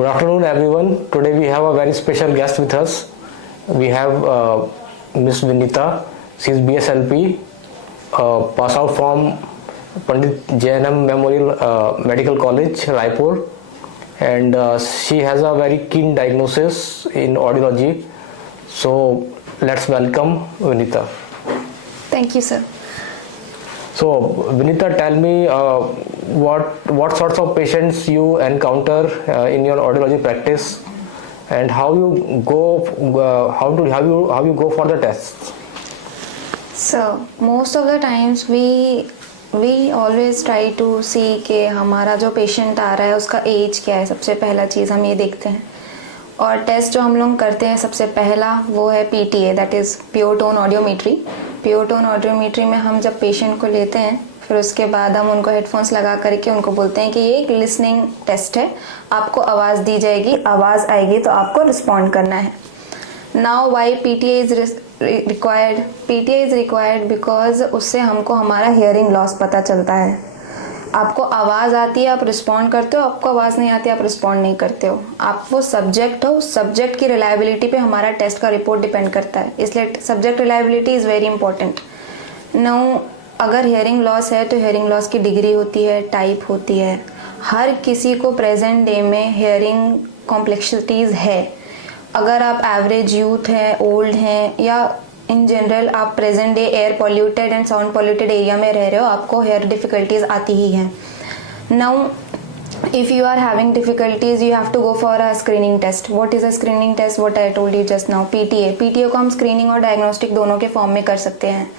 Good afternoon, everyone. Today we have a very special guest with us. We have Miss Vinita. She is BSLP, pass out from Pandit JNM Memorial Medical College, Raipur, and she has a very keen diagnosis in audiology. So let's welcome Vinita. Thank you, sir. So Vinita, tell me what sorts of patients you encounter in your audiology practice, and how you go how you go for the tests. So most of the times we always try to see कि हमारा जो patient आ रहा है उसका as क्या है. सबसे पहला चीज़ हम ये देखते हैं. और टेस्ट जो हम लोग करते हैं सबसे पहला वो है PTA, that is pure tone audiometry. Pure tone audiometry में हम जब पेशेंट को लेते हैं फिर उसके बाद हम उनको हेडफोन्स लगा करके उनको बोलते हैं कि ये एक लिसनिंग टेस्ट है, आपको आवाज़ दी जाएगी, आवाज़ आएगी तो आपको रिस्पॉन्ड करना है. Now why PTA is required. PTA is required because उससे हमको हमारा हियरिंग लॉस पता चलता है. आपको आवाज़ आती है आप रिस्पॉन्ड करते हो, आपको आवाज़ नहीं आती आप रिस्पॉन्ड नहीं करते हो. आप वो सब्जेक्ट हो, सब्जेक्ट की रिलायबिलिटी पे हमारा टेस्ट का रिपोर्ट डिपेंड करता है. इसलिए subject reliability is very important. Now अगर हियरिंग लॉस है तो हियरिंग लॉस की डिग्री होती है, टाइप होती है. हर किसी को प्रेजेंट डे में हियरिंग कॉम्प्लेक्सिटीज़ है. अगर आप एवरेज यूथ हैं, ओल्ड हैं, या इन जनरल आप present day air polluted and sound polluted area में रह रहे हो, आपको हेयर डिफिकल्टीज आती ही हैं. Now if you are having difficulties you have to go for a screening test. What is a screening test? What I told you just now, PTA को हम screening और डायग्नोस्टिक दोनों के फॉर्म में कर सकते हैं.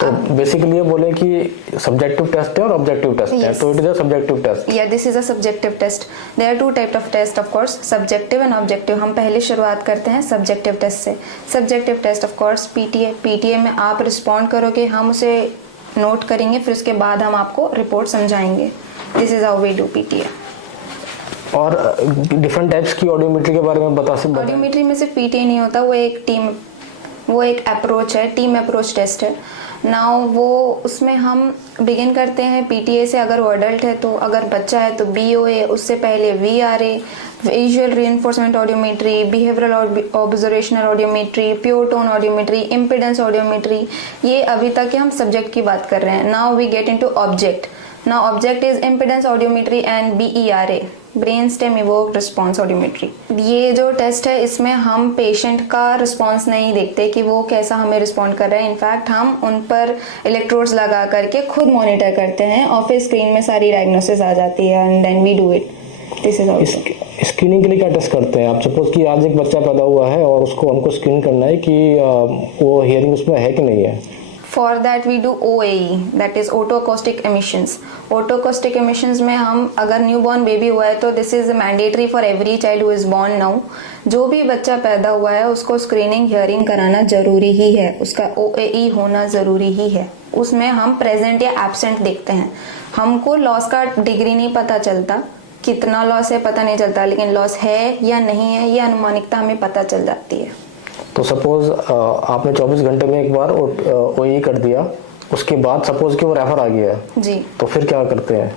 तो बेसिकली ये बोले कि सब्जेक्टिव टेस्ट है और ऑब्जेक्टिव टेस्ट है. तो it is a subjective test. या this is a subjective test. There are two type of test of course, subjective and objective. हम पहले शुरुआत करते हैं सब्जेक्टिव टेस्ट से. Subjective test of course PTA में आप रिस्पॉन्ड करोगे, हम उसे नोट करेंगे, फिर उसके बाद हम आपको रिपोर्ट समझाएंगे. This is how we do PTA. और डिफरेंट टाइप्स की ऑडियोमेट्री के बारे में बता सकते हैं. ऑडियोमेट्री में सिर्फ PTA नहीं होता, वो एक अप्रोच है, टीम अप्रोच टेस्ट है. नाउ वो उसमें हम बिगिन करते हैं PTA से. अगर वो अडल्ट है तो, अगर बच्चा है तो BOA, उससे पहले VRA, visual reinforcement audiometry, behavioural observational audiometry, pure tone audiometry, impedance audiometry. ये अभी तक के हम सब्जेक्ट की बात कर रहे हैं. Now we get into object. Now object is impedance audiometry and BERA, brain stem evoked response audiometry. ये जो टेस्ट है इसमें हम पेशेंट का रिस्पॉन्स नहीं देखते कि वो कैसा हमें रिस्पॉन्ड कर रहे हैं. इनफैक्ट हम उन पर इलेक्ट्रोड्स लगा करके खुद मॉनिटर करते हैं और फिर स्क्रीन में सारी डायग्नोसिस आ जाती है and then we do it. This is also. Screening के लिए क्या टेस्ट करते हैं आप? सपोज कि आज एक बच्चा पैदा हुआ है और उसको हमको स्क्रीन करना है कि वो हियरिंग उसमें है कि नहीं है. For that we do OAE, that is otoacoustic emissions. Otoacoustic emissions में हम अगर न्यूबॉर्न बेबी हुआ है तो this is mandatory for every child who is born now. जो भी बच्चा पैदा हुआ है उसको स्क्रीनिंग हियरिंग कराना जरूरी ही है, उसका OAE होना जरूरी ही है. उसमें हम प्रेजेंट या एब्सेंट देखते हैं. हमको लॉस का डिग्री नहीं पता चलता, कितना लॉस है पता नहीं चलता, लेकिन लॉस है या नहीं है ये अनुमानिकता हमें पता चल जाती है. तो सपोज आपने 24 घंटे में एक बार OAE कर दिया, उसके बाद सपोज कि वो रेफर आ गया है जी, तो फिर क्या करते हैं?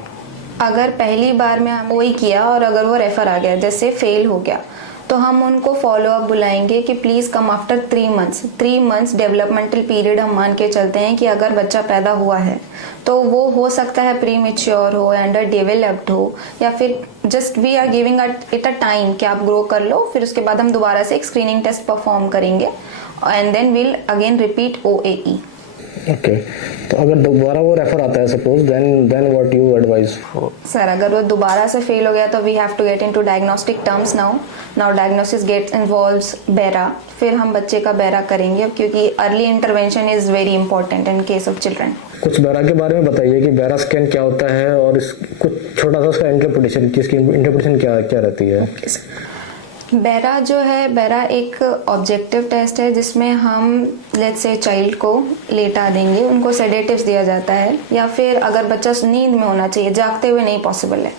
अगर पहली बार में हम OAE किया और अगर वो रेफर आ गया, जैसे फेल हो गया, तो हम उनको फॉलो अप बुलाएंगे कि please come after 3 months. 3 months developmental period हम मान के चलते हैं कि अगर बच्चा पैदा हुआ है तो वो हो सकता है प्री मैच्योर हो, अंडर डेवलप्ड हो, या फिर just we are giving it a time कि आप ग्रो कर लो. फिर उसके बाद हम दोबारा से एक स्क्रीनिंग टेस्ट परफॉर्म करेंगे and then will again repeat OAE. Okay. तो अगर दोबारा वो रेफर आता है suppose, then what you advise? Sir अगर वो दोबारा से फेल हो गया तो we have to get into diagnostic terms. Now diagnosis gets involves BERA. फिर हम बच्चे का बेरा करेंगे क्योंकि early intervention is very important in case of children. कुछ बेरा के बारे में बताइए कि बेरा स्कैन क्या होता है और कुछ छोटा सा उसका इंटरप्रिटेशन, की इसकी इंटरप्रिटेशन क्या रहती है? बेरा जो है, बेरा एक ऑब्जेक्टिव टेस्ट है जिसमें हम लेट्स से चाइल्ड को लेटा देंगे, उनको सेडेटिव्स दिया जाता है, या फिर अगर बच्चा नींद में होना चाहिए, जागते हुए नहीं पॉसिबल है,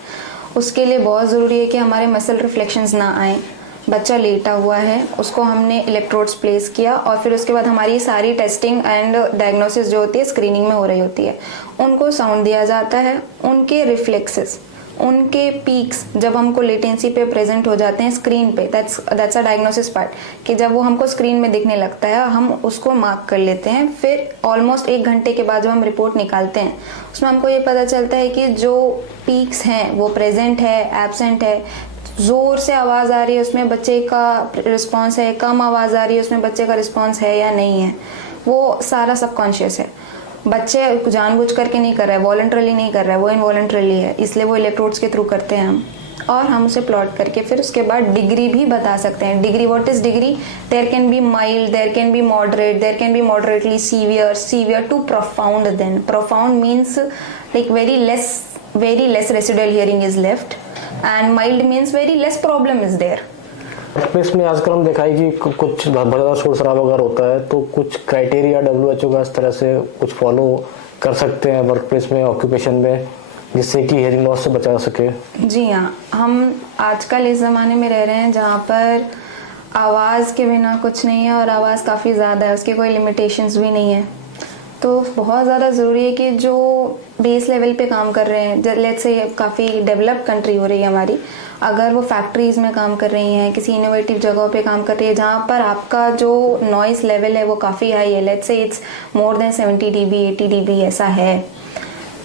उसके लिए बहुत ज़रूरी है कि हमारे मसल रिफ्लेक्शंस ना आए. बच्चा लेटा हुआ है, उसको हमने इलेक्ट्रोड्स प्लेस किया और फिर उसके बाद हमारी सारी टेस्टिंग एंड डायग्नोसिस जो होती है स्क्रीनिंग में हो रही होती है. उनको साउंड दिया जाता है, उनके रिफ्लेक्सेस, उनके पीक्स जब हमको लेटेंसी पे प्रेजेंट हो जाते हैं स्क्रीन पे, दैट्स अ डायग्नोसिस पार्ट, कि जब वो हमको स्क्रीन में दिखने लगता है हम उसको मार्क कर लेते हैं। फिर ऑलमोस्ट 1 घंटे के बाद जब हम रिपोर्ट निकालते हैं उसमें हमको ये पता चलता है कि जो पीक्स हैं वो प्रेजेंट है, एब्सेंट है, ज़ोर से आवाज़ आ रही है उसमें बच्चे का रिस्पॉन्स है, कम आवाज़ आ रही है उसमें बच्चे का रिस्पॉन्स है या नहीं है, वो सारा सबकॉन्शियस है। बच्चे जानबूझ करके नहीं कर रहा है, वॉलंटरली नहीं कर रहा है, वो इनवॉलंटरली है, इसलिए वो इलेक्ट्रोड्स के थ्रू करते हैं हम, और हम उसे प्लॉट करके फिर उसके बाद डिग्री भी बता सकते हैं। Degree, what is degree? There can be mild, there can be moderate, there can be moderately severe to profound. Then profound means like very less residual hearing is left, and mild means very less problem is there. Workplace में आजकल हम देखा है कि कुछ बड़ा शोर शराबा अगर होता है तो कुछ क्राइटेरिया WHO का इस तरह से कुछ फॉलो कर सकते हैं वर्कप्लेस में, ऑक्यूपेशन में, जिससे कि हियरिंग लॉस से बचा जा सके। जी हाँ, हम आजकल इस ज़माने में रह रहे हैं जहाँ पर आवाज़ के बिना कुछ नहीं है, और आवाज़ काफ़ी ज़्यादा है, उसकी कोई लिमिटेशंस भी नहीं है। तो बहुत ज़्यादा ज़रूरी है कि जो बेस लेवल पे काम कर रहे हैं, लेट्स से काफ़ी डेवलप्ड कंट्री हो रही है हमारी, अगर वो फैक्ट्रीज़ में काम कर रही हैं, किसी इनोवेटिव जगहों पे काम कर रही है जहाँ पर आपका जो नॉइस लेवल है वो काफ़ी हाई है, let's say it's more than 70 dB 80 dB ऐसा है,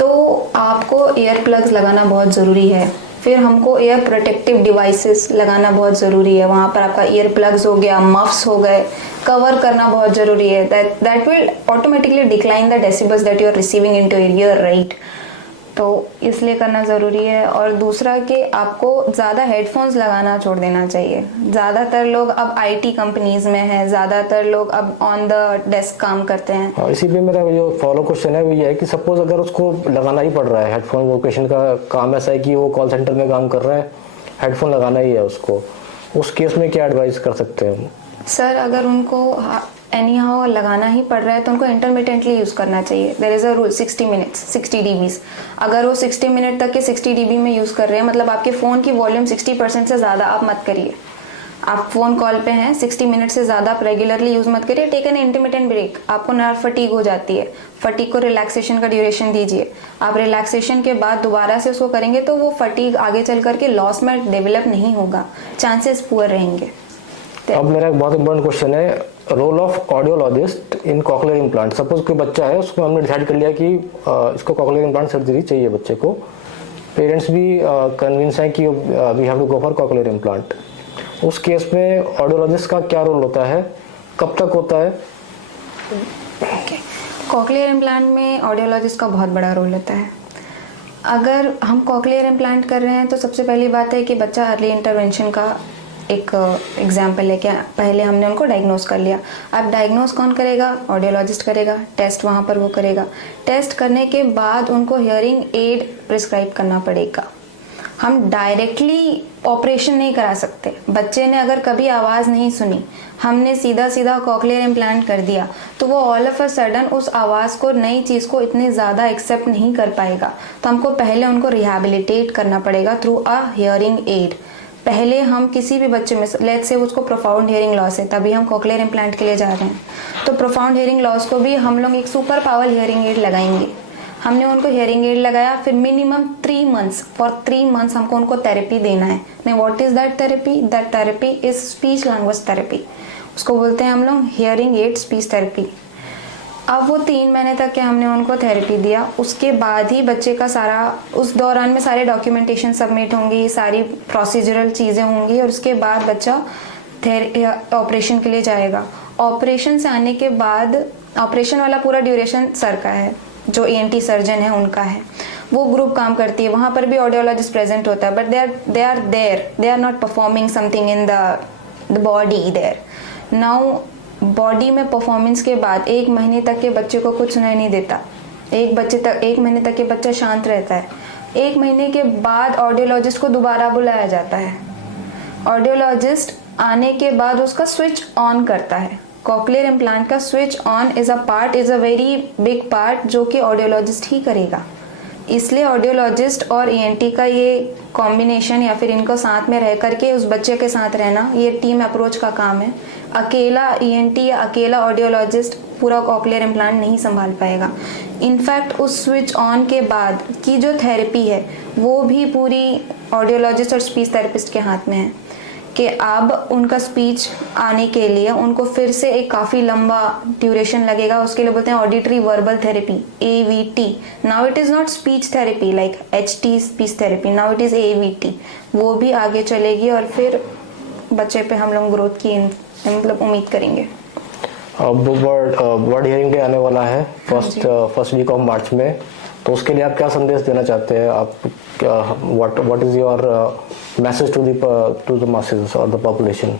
तो आपको ईयर प्लग्स लगाना बहुत ज़रूरी है। फिर हमको एयर प्रोटेक्टिव डिवाइसेस लगाना बहुत ज़रूरी है, वहाँ पर आपका ईयर प्लग्स हो गया, मफ्स हो गए, कवर करना बहुत ज़रूरी है। That will automatically decline the decibels that you are receiving into your ear, right? तो इसलिए करना ज़रूरी है। और दूसरा कि आपको ज़्यादा हेडफोन्स लगाना छोड़ देना चाहिए। ज़्यादातर लोग अब IT कंपनीज़ में हैं, ज़्यादातर लोग अब ऑन द डेस्क काम करते हैं। इसी पे मेरा जो फॉलो क्वेश्चन है वो ये है कि सपोज अगर उसको लगाना ही पड़ रहा है हेडफोन, वो पेशेंट का काम ऐसा है कि वो कॉल सेंटर में काम कर रहा है, हेडफोन लगाना ही है उसको, उस केस में क्या एडवाइस कर सकते हैं? सर, अगर उनको एनी हाउ लगाना ही पड़ रहा है तो उनको इंटरमिटेंटली यूज़ करना चाहिए। There is a rule 60 minutes 60 dB। अगर वो 60 मिनट तक के 60 dB में यूज़ कर रहे हैं, मतलब आपके फ़ोन की वॉल्यूम 60% से ज़्यादा आप मत करिए। आप फ़ोन कॉल पे हैं, 60 मिनट से ज़्यादा आप रेगुलरली यूज़ मत करिए। टेक एन इंटरमिटेंट ब्रेक, आपको नर्व फटीग हो जाती है, फटीग को रिलैक्सेशन का ड्यूरेशन दीजिए। आप रिलैक्सेशन के बाद दोबारा से उसको करेंगे तो वो फटीग आगे चल करके लॉस में डेवलप नहीं होगा, चांसेस पुअर रहेंगे। अब मेरा एक बहुत इंपॉर्टेंट क्वेश्चन है, role of audiologist in cochlear implant. Suppose कोई बच्चा है, उसको हमने डिसाइड कर लिया कि इसको कॉक्लियर इम्प्लांट सर्जरी चाहिए बच्चे को, पेरेंट्स भी कन्विंस हैं कि we have to go for cochlear implant. उस केस में ऑडियोलॉजिस्ट का क्या रोल होता है, कब तक होता है? कॉक्लियर इम्प्लांट में ऑडियोलॉजिस्ट का बहुत बड़ा रोल होता है। अगर हम कॉक्लियर इम्प्लांट कर रहे हैं तो सबसे पहली बात है कि बच्चा अर्ली इंटरवेंशन का एक एग्जाम्पल है। क्या पहले हमने उनको डायग्नोस कर लिया, अब डायग्नोस कौन करेगा? ऑडियोलॉजिस्ट करेगा। टेस्ट वहाँ पर वो करेगा। टेस्ट करने के बाद उनको हियरिंग एड प्रिस्क्राइब करना पड़ेगा। हम डायरेक्टली ऑपरेशन नहीं करा सकते। बच्चे ने अगर कभी आवाज़ नहीं सुनी, हमने सीधा सीधा कॉक्लियर इम्प्लांट कर दिया तो वो ऑल ऑफ अ सडन उस आवाज़ को, नई चीज़ को इतनी ज़्यादा एक्सेप्ट नहीं कर पाएगा। तो हमको पहले उनको रिहैबिलिटेट करना पड़ेगा थ्रू अ हियरिंग एड। पहले हम किसी भी बच्चे में, लेट्स से उसको प्रोफाउंड हियरिंग लॉस है, तभी हम कॉक्लियर इम्प्लांट के लिए जा रहे हैं, तो प्रोफाउंड हियरिंग लॉस को भी हम लोग एक सुपर पावर हियरिंग एड लगाएंगे। हमने उनको हियरिंग एड लगाया, फिर मिनिमम 3 मंथ्स, फॉर 3 मंथ्स हमको उनको थेरेपी देना है। नहीं, what is that therapy? That therapy is speech language therapy. उसको बोलते हैं हम लोग हियरिंग एड स्पीच थेरेपी। अब वो 3 महीने तक के हमने उनको थेरेपी दिया, उसके बाद ही बच्चे का सारा, उस दौरान में सारे डॉक्यूमेंटेशन सबमिट होंगी, सारी प्रोसीजरल चीज़ें होंगी, और उसके बाद बच्चा ऑपरेशन के लिए जाएगा। ऑपरेशन से आने के बाद, ऑपरेशन वाला पूरा ड्यूरेशन सर का है, जो ENT सर्जन है उनका है, वो ग्रुप काम करती है। वहाँ पर भी ऑडियोलॉजिस्ट प्रेजेंट होता है, but they are not performing something in the body there. Now body में परफॉर्मेंस के बाद 1 महीने तक के बच्चे को कुछ सुनाई नहीं देता। 1 महीने तक के बच्चा शांत रहता है। 1 महीने के बाद ऑडियोलॉजिस्ट को दोबारा बुलाया जाता है। ऑडियोलॉजिस्ट आने के बाद उसका स्विच ऑन करता है। कॉक्लियर इम्प्लांट का switch on is a very big part जो कि ऑडियोलॉजिस्ट ही करेगा। इसलिए ऑडियोलॉजिस्ट और ईएनटी का ये कॉम्बिनेशन या फिर इनको साथ में रह करके उस बच्चे के साथ रहना, ये टीम अप्रोच का काम है। अकेला ईएनटी या अकेला ऑडियोलॉजिस्ट पूरा कॉक्लियर इम्प्लांट नहीं संभाल पाएगा। इनफैक्ट उस स्विच ऑन के बाद की जो थेरेपी है वो भी पूरी ऑडियोलॉजिस्ट और स्पीच थेरेपिस्ट के हाथ में है कि अब उनका स्पीच आने के लिए उनको फिर से एक काफ़ी लंबा ड्यूरेशन लगेगा। उसके लिए बोलते हैं auditory verbal therapy, AVT। Now it is not speech therapy like HT speech therapy, now it is AVT। वो भी आगे चलेगी और फिर बच्चे पे हम लोग ग्रोथ की मतलब उम्मीद करेंगे। अब वर्ड हियरिंग डे आने वाला है फर्स्ट वीक ऑफ मार्च में, तो उसके लिए आप क्या संदेश देना चाहते हैं? आप what is your message to the masses और the population?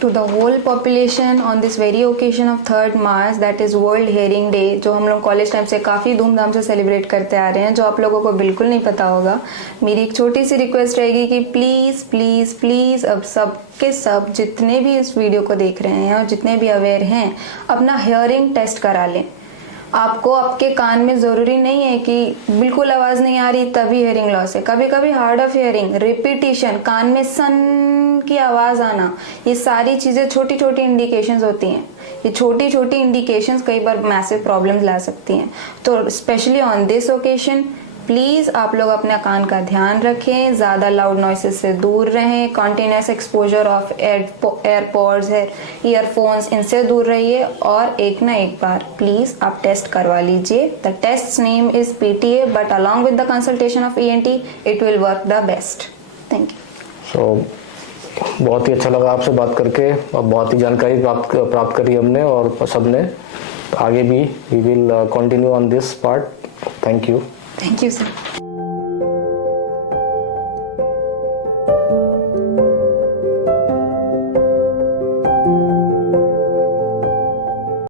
To the whole population on this very occasion of 3rd March, that is world hearing day, जो हम लोग कॉलेज टाइम से काफ़ी धूमधाम से सेलिब्रेट करते आ रहे हैं, जो आप लोगों को बिल्कुल नहीं पता होगा। मेरी एक छोटी सी रिक्वेस्ट रहेगी कि प्लीज़ प्लीज़ प्लीज़ अब सब के सब जितने भी इस वीडियो को देख रहे हैं और जितने भी अवेयर हैं, अपना हियरिंग टेस्ट करा लें। आपको आपके कान में ज़रूरी नहीं है कि बिल्कुल आवाज़ नहीं आ रही तभी हियरिंग लॉस है। कभी कभी हार्ड ऑफ हियरिंग, रिपीटिशन, कान में सन की आवाज़ आना, ये सारी चीज़ें छोटी छोटी इंडिकेशंस होती हैं। ये छोटी छोटी इंडिकेशंस कई बार मैसिव प्रॉब्लम्स ला सकती हैं। तो specially on this occasion please आप लोग अपने कान का ध्यान रखें, ज़्यादा लाउड नॉइसेस से दूर रहें, कॉन्टिन्यूस एक्सपोजर ऑफ एयरपॉड्स है, ईयरफोन्स, इनसे दूर रहिए और एक ना एक बार प्लीज़ आप टेस्ट करवा लीजिए। The test name is PTA, but along with the consultation of ENT it will work the best. Thank you. So बहुत ही अच्छा लगा आपसे बात करके और बहुत ही जानकारी प्राप्त करी हमने और सबने। आगे भी we will continue on this part. Thank you. Thank you, sir.